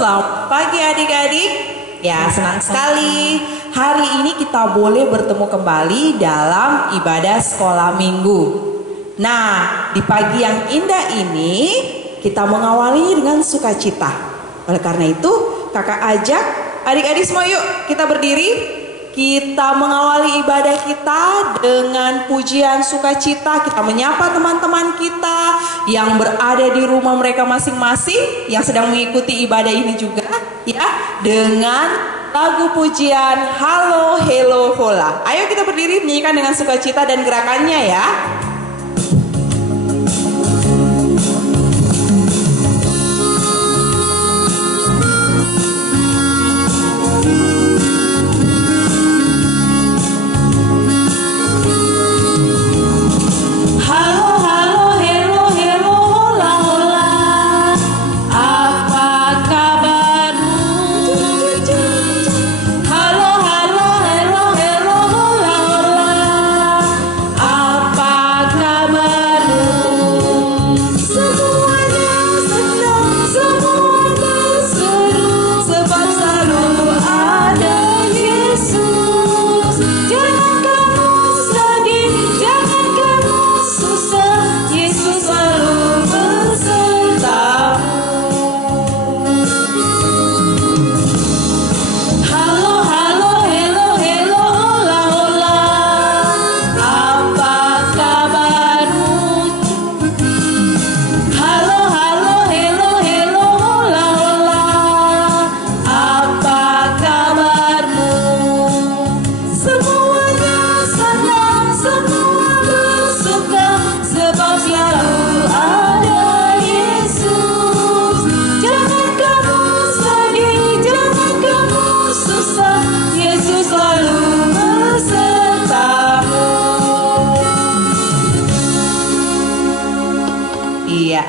selamat pagi adik-adik. Ya, senang sekali. Hari ini kita boleh bertemu kembali dalam ibadah sekolah minggu. Nah, di pagi yang indah ini kita mengawali dengan sukacita. Oleh karena itu, kakak ajak adik-adik semua yuk kita berdiri. Kita mengawali ibadah kita dengan pujian sukacita. Kita menyapa teman-teman kita yang berada di rumah mereka masing-masing, yang sedang mengikuti ibadah ini juga, ya, dengan lagu pujian Halo Hello Hola. Ayo kita berdiri menyanyikan dengan sukacita dan gerakannya ya.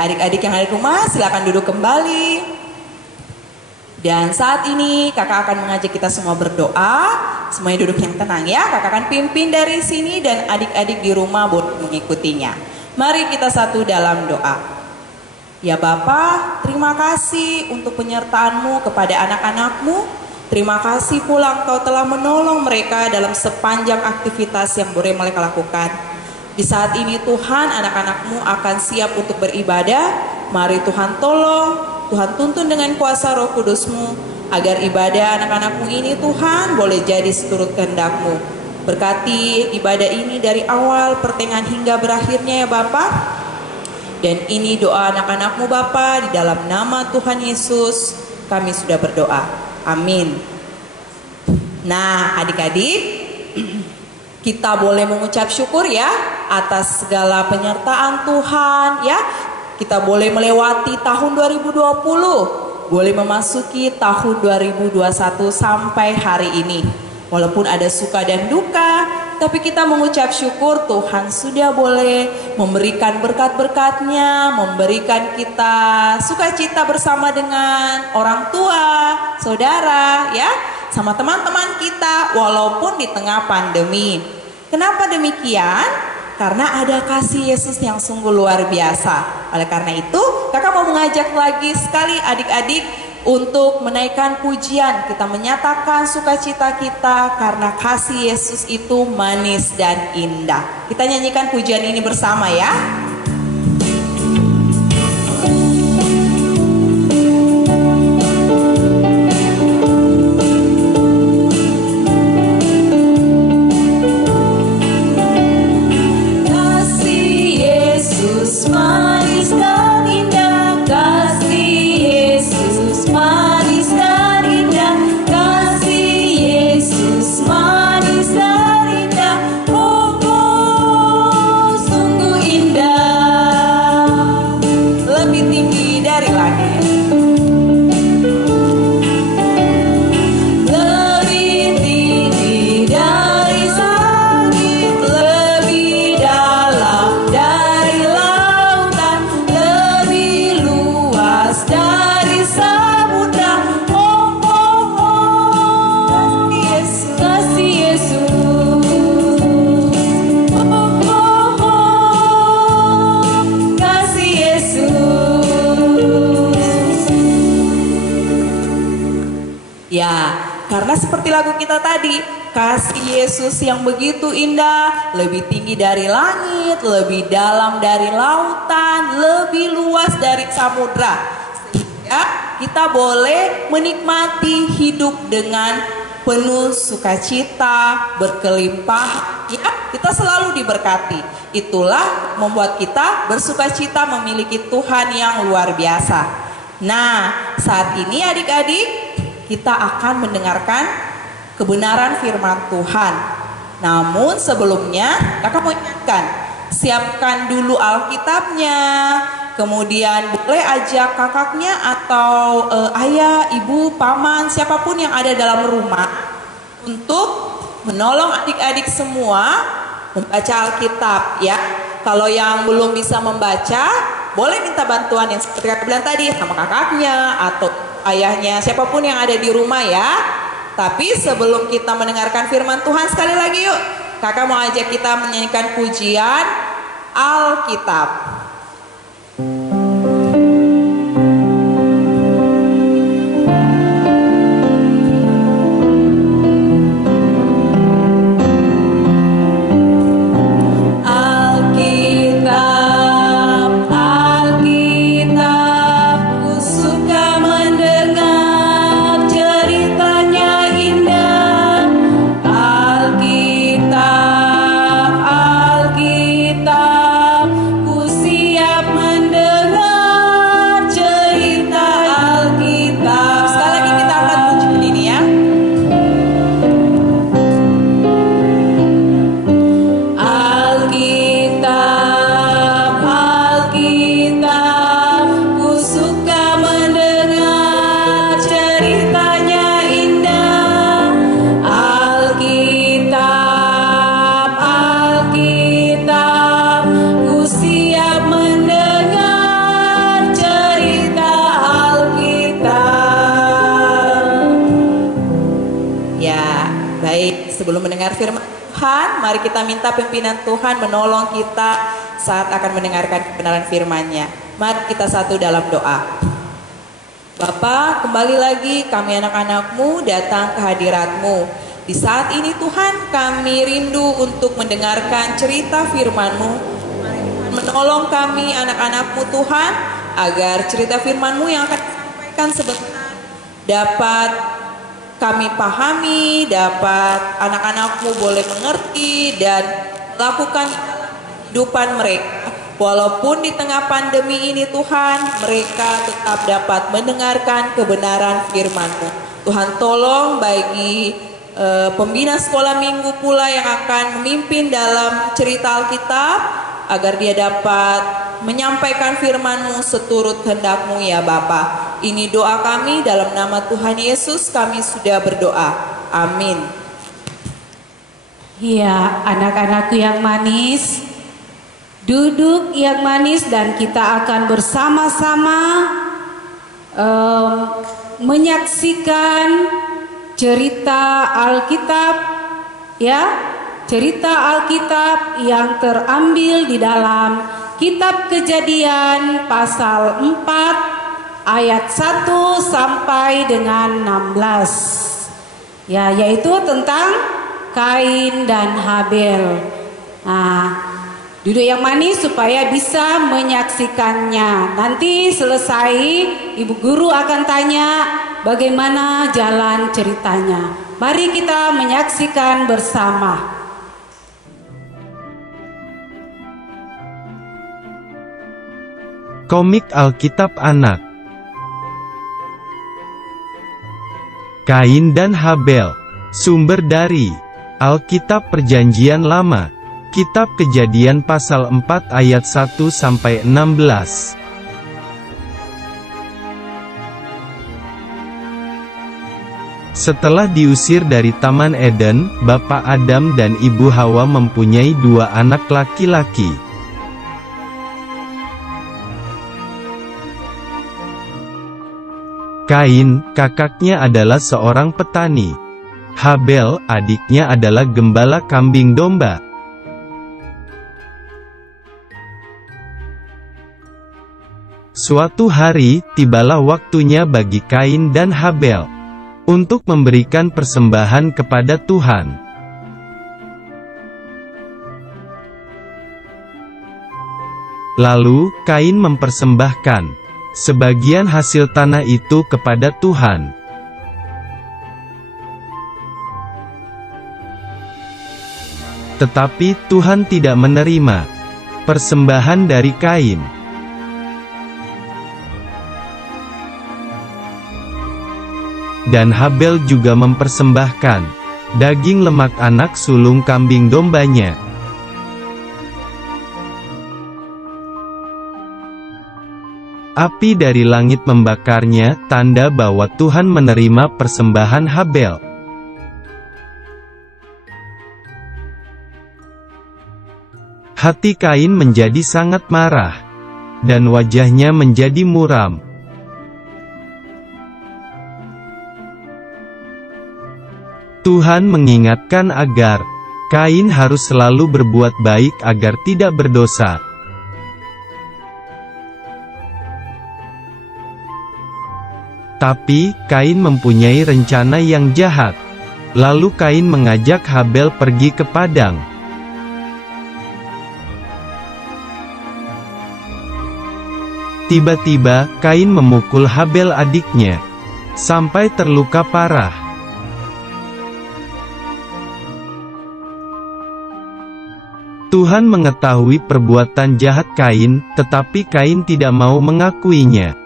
Adik-adik yang ada di rumah silakan duduk kembali. Dan saat ini kakak akan mengajak kita semua berdoa. Semuanya duduk yang tenang ya. Kakak akan pimpin dari sini dan adik-adik di rumah boleh mengikutinya. Mari kita satu dalam doa. Ya Bapa, terima kasih untuk penyertaan-Mu kepada anak-anak-Mu. Terima kasih pula Engkau telah menolong mereka dalam sepanjang aktivitas yang boleh mereka lakukan. Di saat ini Tuhan, anak-anak-Mu akan siap untuk beribadah. Mari Tuhan tolong, Tuhan tuntun dengan kuasa Roh Kudus-Mu, agar ibadah anak-anak-Mu ini Tuhan boleh jadi seturut kehendak-Mu. Berkati ibadah ini dari awal, pertengahan hingga berakhirnya ya Bapa. Dan ini doa anak-anak-Mu Bapa, di dalam nama Tuhan Yesus kami sudah berdoa. Amin. Nah adik-adik, kita boleh mengucap syukur ya atas segala penyertaan Tuhan ya. Kita boleh melewati tahun 2020, boleh memasuki tahun 2021 sampai hari ini. Walaupun ada suka dan duka, tapi kita mengucap syukur Tuhan sudah boleh memberikan berkat-berkat-Nya, memberikan kita sukacita bersama dengan orang tua, saudara ya, sama teman-teman kita walaupun di tengah pandemi. Kenapa demikian? Karena ada kasih Yesus yang sungguh luar biasa. Oleh karena itu, kakak mau mengajak lagi sekali adik-adik untuk menaikkan pujian. Kita menyatakan sukacita kita karena kasih Yesus itu manis dan indah. Kita nyanyikan pujian ini bersama ya. Manis dan indah, oh, oh, sungguh indah. Karena seperti lagu kita tadi, kasih Yesus yang begitu indah, lebih tinggi dari langit, lebih dalam dari lautan, lebih luas dari samudra. Sehingga kita boleh menikmati hidup dengan penuh sukacita, berkelimpahan. Ya, kita selalu diberkati. Itulah membuat kita bersukacita memiliki Tuhan yang luar biasa. Nah, saat ini adik-adik, kita akan mendengarkan kebenaran firman Tuhan. Namun sebelumnya, kakak mau ingatkan, siapkan dulu Alkitabnya. Kemudian boleh ajak kakaknya atau ayah, ibu, paman, siapapun yang ada dalam rumah untuk menolong adik-adik semua membaca Alkitab ya. Kalau yang belum bisa membaca, boleh minta bantuan yang seperti kakak bilang tadi sama kakaknya atau ayahnya, siapapun yang ada di rumah ya. Tapi sebelum kita mendengarkan firman Tuhan, sekali lagi yuk, kakak mau ajak kita menyanyikan pujian Alkitab. Sebelum mendengar firman Tuhan, mari kita minta pimpinan Tuhan menolong kita saat akan mendengarkan kebenaran firman-Nya. Mari kita satu dalam doa. Bapa, kembali lagi kami anak-anak-Mu datang ke hadirat-Mu. Di saat ini Tuhan, kami rindu untuk mendengarkan cerita firman-Mu. Mari Tuhan menolong kami anak-anak-Mu Tuhan, agar cerita firman-Mu yang akan disampaikan sebentar dapat kami pahami, dapat anak-anak-Mu boleh mengerti dan melakukan kehidupan mereka. Walaupun di tengah pandemi ini Tuhan, mereka tetap dapat mendengarkan kebenaran firman-Mu. Tuhan tolong bagi pembina sekolah minggu pula yang akan memimpin dalam cerita Alkitab, agar dia dapat menyampaikan firman-Mu seturut kehendak-Mu ya Bapa. Ini doa kami dalam nama Tuhan Yesus, kami sudah berdoa. Amin. Ya, anak-anakku yang manis, duduk yang manis dan kita akan bersama-sama menyaksikan cerita Alkitab ya. Cerita Alkitab yang terambil di dalam Kitab Kejadian pasal 4 ayat 1 sampai dengan 16. Ya, yaitu tentang Kain dan Habel. Nah, duduk yang manis supaya bisa menyaksikannya. Nanti selesai Ibu Guru akan tanya bagaimana jalan ceritanya. Mari kita menyaksikan bersama. Komik Alkitab Anak. Kain dan Habel. Sumber dari Alkitab Perjanjian Lama, Kitab Kejadian pasal 4 ayat 1 sampai 16. Setelah diusir dari Taman Eden, Bapak Adam dan Ibu Hawa mempunyai dua anak laki-laki. Kain, kakaknya adalah seorang petani. Habel, adiknya adalah gembala kambing domba. Suatu hari, tibalah waktunya bagi Kain dan Habel untuk memberikan persembahan kepada Tuhan. Lalu, Kain mempersembahkan sebagian hasil tanah itu kepada Tuhan. Tetapi Tuhan tidak menerima persembahan dari Kain. Dan Habel juga mempersembahkan daging lemak anak sulung kambing dombanya. Api dari langit membakarnya, tanda bahwa Tuhan menerima persembahan Habel. Hati Kain menjadi sangat marah, dan wajahnya menjadi muram. Tuhan mengingatkan agar Kain harus selalu berbuat baik agar tidak berdosa. Tapi, Kain mempunyai rencana yang jahat. Lalu Kain mengajak Habel pergi ke padang. Tiba-tiba, Kain memukul Habel adiknya, sampai terluka parah. Tuhan mengetahui perbuatan jahat Kain, tetapi Kain tidak mau mengakuinya.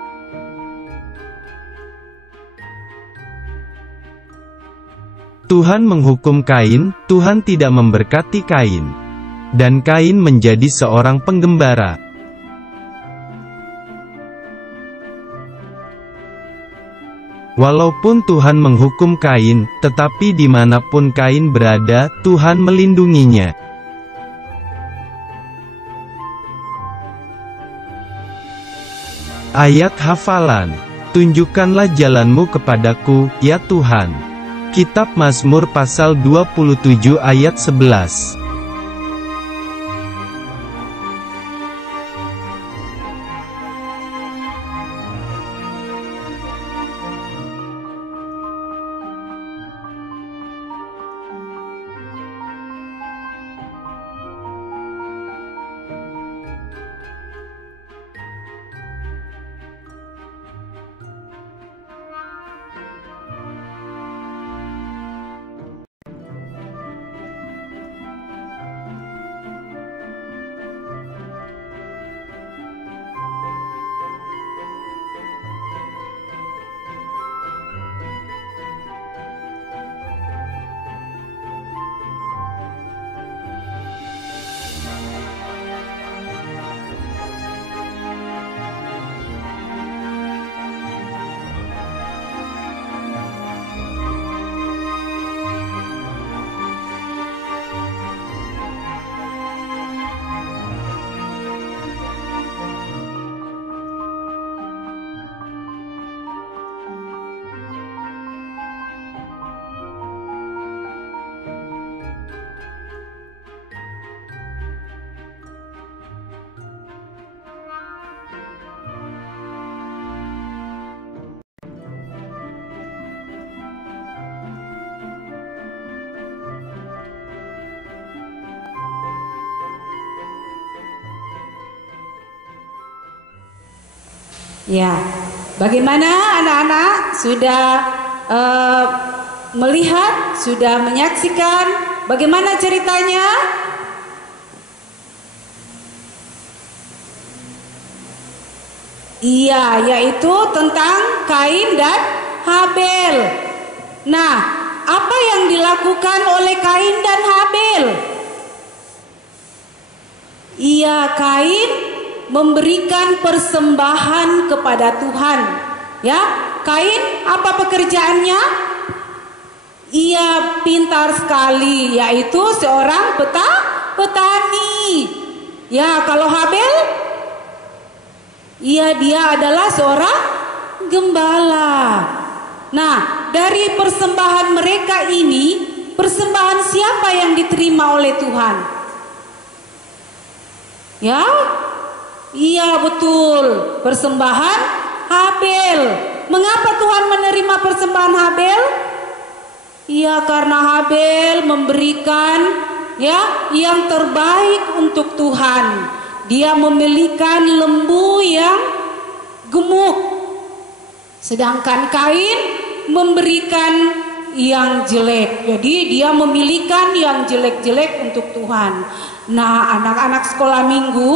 Tuhan menghukum Kain, Tuhan tidak memberkati Kain. Dan Kain menjadi seorang penggembara. Walaupun Tuhan menghukum Kain, tetapi dimanapun Kain berada, Tuhan melindunginya. Ayat hafalan. Tunjukkanlah jalanmu kepadaku, ya Tuhan. Kitab Mazmur pasal 27 ayat 11. Ya, bagaimana anak-anak sudah melihat, sudah menyaksikan bagaimana ceritanya? Iya, yaitu tentang Kain dan Habel. Nah, apa yang dilakukan oleh Kain dan Habel? Iya, Kain memberikan persembahan kepada Tuhan. Ya, Kain apa pekerjaannya? Ia pintar sekali, yaitu seorang petani. Ya, kalau Habel, dia adalah seorang gembala. Nah, dari persembahan mereka ini, persembahan siapa yang diterima oleh Tuhan? Ya, iya betul, persembahan Habel. Mengapa Tuhan menerima persembahan Habel? Ya, karena Habel memberikan yang terbaik untuk Tuhan. Dia memilihkan lembu yang gemuk, sedangkan Kain memberikan yang jelek. Jadi dia memilihkan yang jelek-jelek untuk Tuhan. Nah, anak-anak sekolah minggu,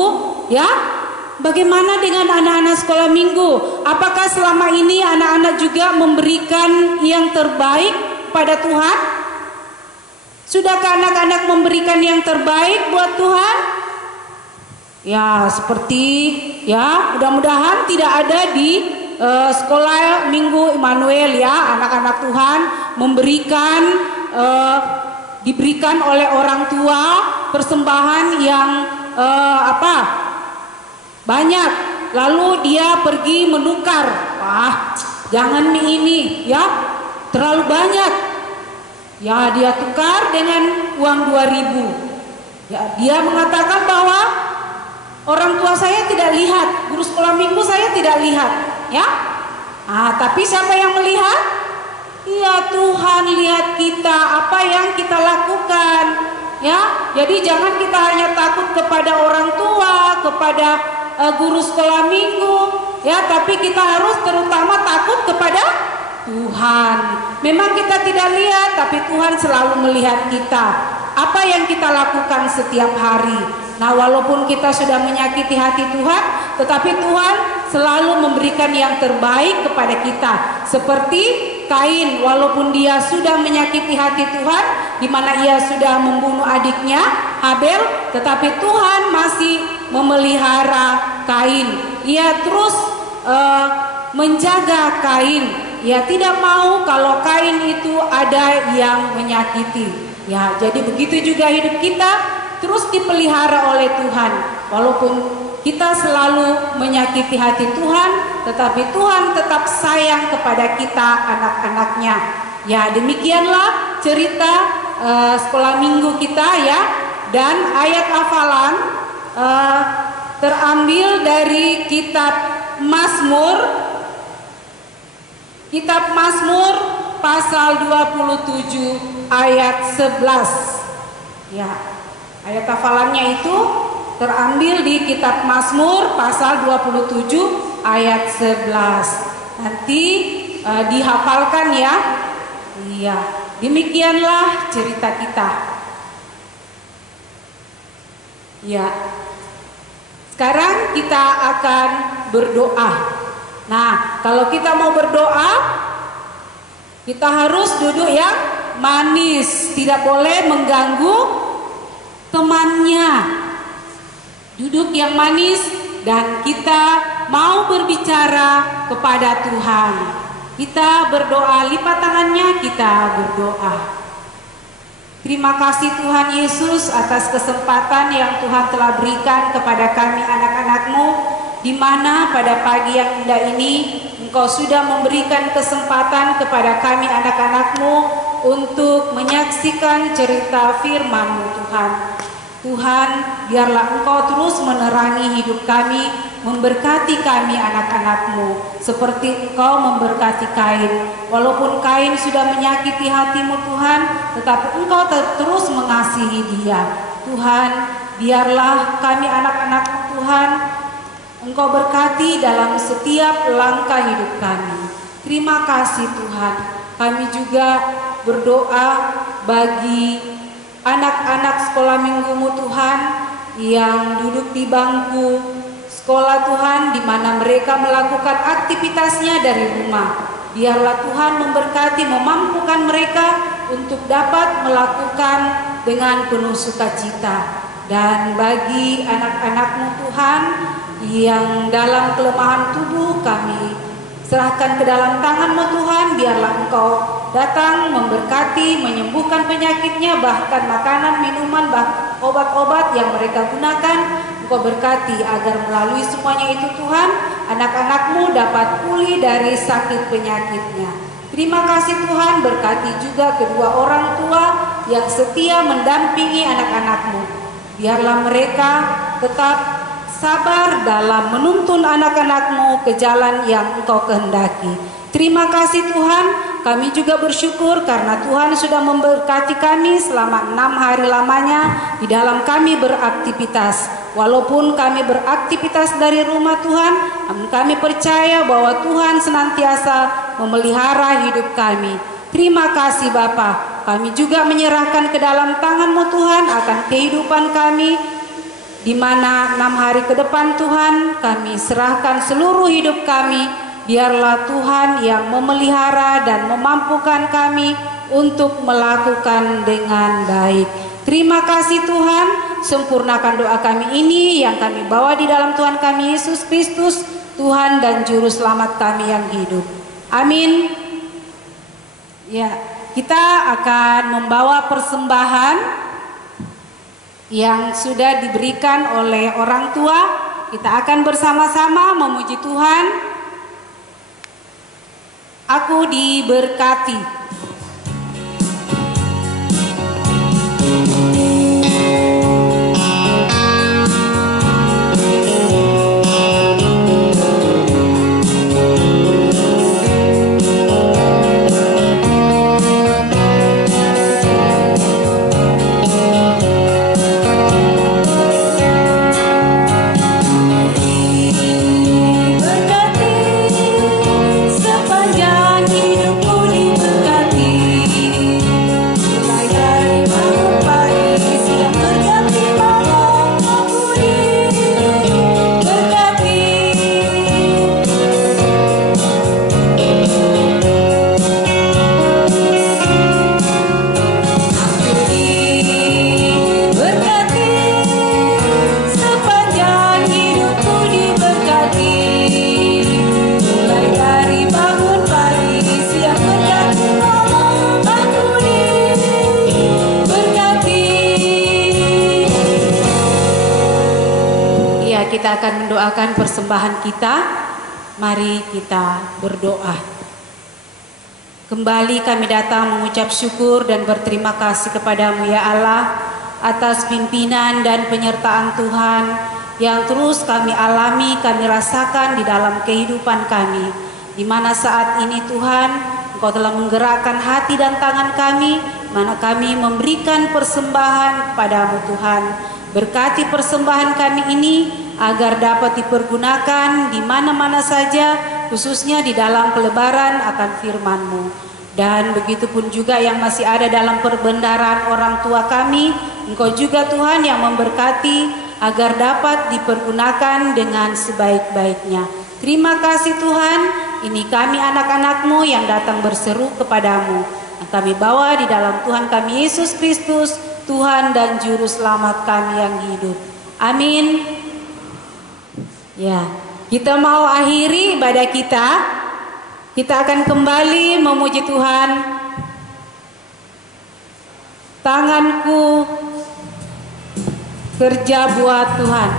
bagaimana dengan anak-anak sekolah minggu? Apakah selama ini anak-anak juga memberikan yang terbaik pada Tuhan? Sudahkah anak-anak memberikan yang terbaik buat Tuhan? Ya, seperti mudah-mudahan tidak ada di sekolah minggu Immanuel anak-anak Tuhan diberikan oleh orang tua persembahan yang banyak, lalu dia pergi menukar. Jangan mie ini terlalu banyak, dia tukar dengan uang 2.000. Dia mengatakan bahwa orang tua saya tidak lihat, guru sekolah minggu saya tidak lihat. Tapi siapa yang melihat? Ya, Tuhan lihat kita, apa yang kita lakukan. Jadi jangan kita hanya takut kepada orang tua, kepada guru sekolah minggu, tapi kita harus terutama takut kepada Tuhan. Memang kita tidak lihat, tapi Tuhan selalu melihat kita. Apa yang kita lakukan setiap hari. Nah, walaupun kita sudah menyakiti hati Tuhan, tetapi Tuhan selalu memberikan yang terbaik kepada kita. Seperti Kain, walaupun dia sudah menyakiti hati Tuhan, di mana ia sudah membunuh adiknya Habel, tetapi Tuhan masih memelihara Kain. Ia terus menjaga Kain. Ia tidak mau kalau Kain itu ada yang menyakiti. Jadi begitu juga hidup kita terus dipelihara oleh Tuhan. Walaupun kita selalu menyakiti hati Tuhan, tetapi Tuhan tetap sayang kepada kita, anak-anaknya. Demikianlah cerita sekolah minggu kita Dan ayat hafalan terambil dari kitab Mazmur pasal 27 ayat 11. Ayat hafalannya itu terambil di kitab Mazmur pasal 27 ayat 11. Nanti dihafalkan demikianlah cerita kita. Sekarang kita akan berdoa. Nah, kalau kita mau berdoa, kita harus duduk yang manis, tidak boleh mengganggu temannya. Duduk yang manis dan kita mau berbicara kepada Tuhan. Kita berdoa, lipat tangannya, kita berdoa. Terima kasih Tuhan Yesus atas kesempatan yang Tuhan telah berikan kepada kami anak-anak-Mu, di mana pada pagi yang indah ini Engkau sudah memberikan kesempatan kepada kami anak-anak-Mu untuk menyaksikan cerita firman-Mu Tuhan. Tuhan, biarlah Engkau terus menerangi hidup kami, memberkati kami anak-anak-Mu, seperti Engkau memberkati Kain. Walaupun Kain sudah menyakiti hati-Mu Tuhan, tetapi Engkau terus mengasihi dia. Tuhan, biarlah kami anak-anak-Mu Tuhan, Engkau berkati dalam setiap langkah hidup kami. Terima kasih Tuhan. Kami juga berdoa bagi anak-anak sekolah minggu-Mu Tuhan yang duduk di bangku sekolah Tuhan, di mana mereka melakukan aktivitasnya dari rumah. Biarlah Tuhan memberkati, memampukan mereka untuk dapat melakukan dengan penuh sukacita. Dan bagi anak-anak-Mu Tuhan yang dalam kelemahan tubuh, kami serahkan ke dalam tangan-Mu Tuhan. Biarlah Engkau datang memberkati, menyembuhkan penyakitnya, bahkan makanan, minuman, obat-obat yang mereka gunakan. Engkau berkati agar melalui semuanya itu Tuhan, anak-anak-Mu dapat pulih dari sakit penyakitnya. Terima kasih Tuhan, berkati juga kedua orang tua yang setia mendampingi anak-anak-Mu. Biarlah mereka tetap sabar dalam menuntun anak-anak-Mu ke jalan yang Engkau kehendaki. Terima kasih Tuhan, kami juga bersyukur karena Tuhan sudah memberkati kami selama 6 hari lamanya di dalam kami beraktivitas. Walaupun kami beraktivitas dari rumah Tuhan, namun kami percaya bahwa Tuhan senantiasa memelihara hidup kami. Terima kasih Bapa, kami juga menyerahkan ke dalam tangan-Mu Tuhan akan kehidupan kami, di mana 6 hari ke depan Tuhan kami serahkan seluruh hidup kami. Biarlah Tuhan yang memelihara dan memampukan kami untuk melakukan dengan baik. Terima kasih Tuhan, sempurnakan doa kami ini yang kami bawa di dalam Tuhan kami Yesus Kristus, Tuhan dan Juru Selamat kami yang hidup. Amin. Ya, kita akan membawa persembahan yang sudah diberikan oleh orang tua. Kita akan bersama-sama memuji Tuhan. Aku diberkati. Kita akan mendoakan persembahan kita. Mari kita berdoa. Kembali kami datang mengucap syukur dan berterima kasih kepadamu ya Allah atas pimpinan dan penyertaan Tuhan yang terus kami alami, kami rasakan di dalam kehidupan kami. Di mana saat ini Tuhan, Engkau telah menggerakkan hati dan tangan kami, mana kami memberikan persembahan kepadamu Tuhan. Berkati persembahan kami ini agar dapat dipergunakan di mana-mana saja, khususnya di dalam pelebaran akan firman-Mu. Dan begitu pun juga yang masih ada dalam perbendaharaan orang tua kami, Engkau juga Tuhan yang memberkati agar dapat dipergunakan dengan sebaik-baiknya. Terima kasih Tuhan, ini kami anak-anak-Mu yang datang berseru kepadamu. Yang kami bawa di dalam Tuhan kami Yesus Kristus, Tuhan dan Juru Selamat kami yang hidup. Amin. Ya, kita mau akhiri ibadah kita. Kita akan kembali memuji Tuhan. Tanganku kerja buat Tuhan.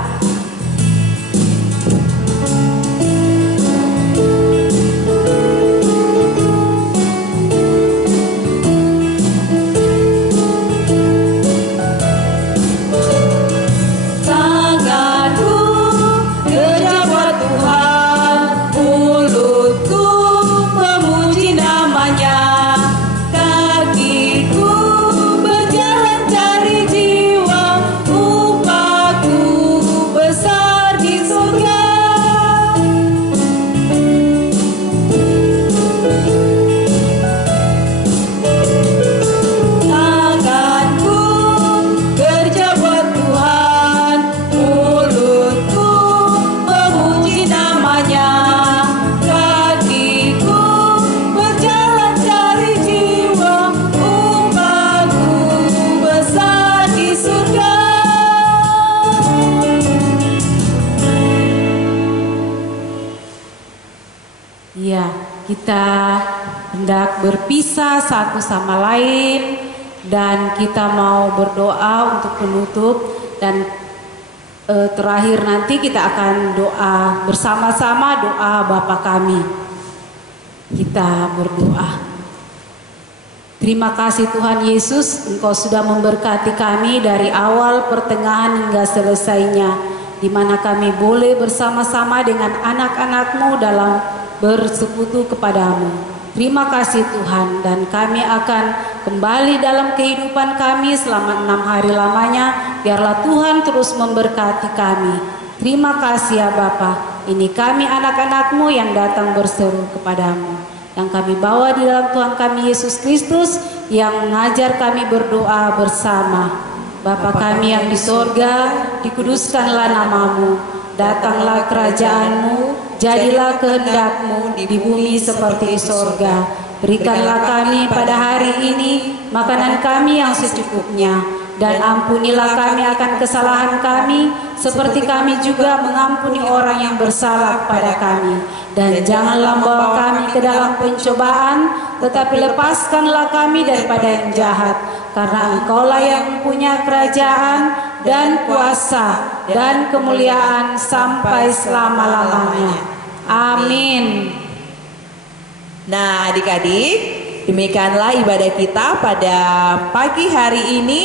Kita hendak berpisah satu sama lain dan kita mau berdoa untuk penutup dan terakhir nanti kita akan doa bersama-sama, doa Bapa kami. Kita berdoa. Terima kasih Tuhan Yesus, Engkau sudah memberkati kami dari awal, pertengahan hingga selesainya, di mana kami boleh bersama-sama dengan anak-anak-Mu dalam bersekutu kepadamu. Terima kasih Tuhan, dan kami akan kembali dalam kehidupan kami selama 6 hari lamanya. Biarlah Tuhan terus memberkati kami. Terima kasih ya Bapa. Ini kami anak-anak-Mu yang datang berseru kepadamu, yang kami bawa di dalam Tuhan kami Yesus Kristus, yang mengajar kami berdoa bersama. Bapa kami yang di sorga, dikuduskanlah namamu, datanglah kerajaan-Mu, jadilah kehendak-Mu di bumi seperti di sorga. Berikanlah kami pada hari ini makanan kami yang secukupnya, dan ampunilah kami akan kesalahan kami, seperti kami juga mengampuni orang yang bersalah pada kami. Dan janganlah membawa kami ke dalam pencobaan, tetapi lepaskanlah kami daripada yang jahat. Karena Engkaulah yang mempunyai kerajaan dan kuasa dan kemuliaan sampai selama-lamanya. Amin. Nah, adik-adik, demikianlah ibadah kita pada pagi hari ini.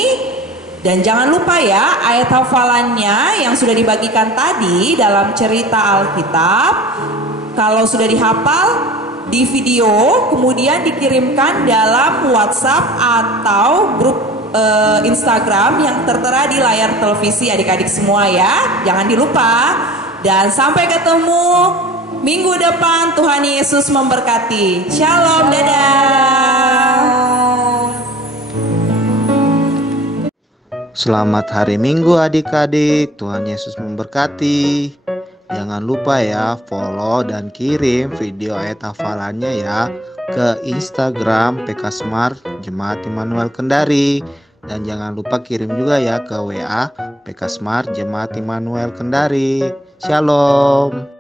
Dan jangan lupa ya, ayat hafalannya yang sudah dibagikan tadi dalam cerita Alkitab, kalau sudah dihafal, di video kemudian dikirimkan dalam WhatsApp atau grup Instagram yang tertera di layar televisi adik-adik semua ya. Jangan dilupa. Dan sampai ketemu minggu depan. Tuhan Yesus memberkati. Shalom, dadah. Selamat hari Minggu adik-adik, Tuhan Yesus memberkati. Jangan lupa ya follow dan kirim video ayat hafalannya ya ke Instagram PK Smart Jemaat Immanuel Kendari. Dan jangan lupa kirim juga ya ke WA PK Smart Jemaat Immanuel Kendari. Shalom.